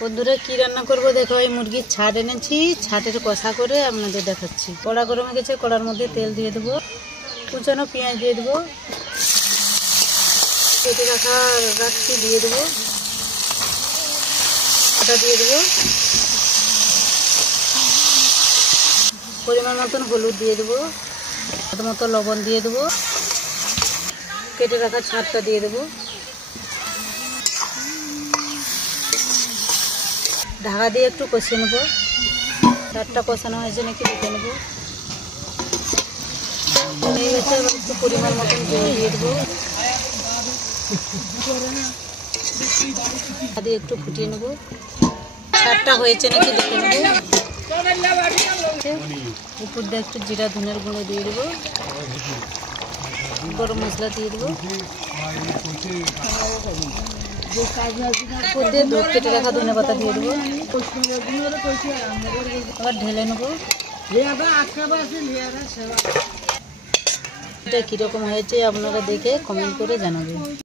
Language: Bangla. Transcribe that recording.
বন্ধুরা কি রান্না করব দেখো, এই মুরগির ছাট এনেছি, ছাটের কষা করে আপনাদের দেখাচ্ছি। কড়া গরম হয়ে গেছে, কড়ার মধ্যে তেল দিয়ে দেবো, কুচানো পেঁয়াজ দিয়ে দেবো, কেটে রাখছি দিয়ে দেবো, ওটা দিয়ে দেবো, পরিমাণ মতন হলুদ দিয়ে দেবো, স্বাদ মতো লবণ দিয়ে দেবো, কেটে রাখা ছাটটা দিয়ে দেবো, ঢাকা দিয়ে একটু কষিয়ে নেবো। ছাটটা কষানো হয়েছে নাকি দেখে নেবো। হয়ে গেছে, এবার একটু পরিমাণ মতন জল দিয়ে দেবো, দিয়ে একটু ফুটিয়ে নেবো। ছাটটা হয়েছে নাকি দেখে নেবো। উপর দিয়ে একটু জিরা ধনের গুঁড়ো দিয়ে দেবো, গরম মশলা দিয়ে দেবো, উপর দিয়ে কেটে রাখা ধনে পাতা দিয়ে দেবো, আবার ঢেলে নেবো। এটা কীরকম হয়েছে আপনারা দেখে কমেন্ট করে জানাবেন।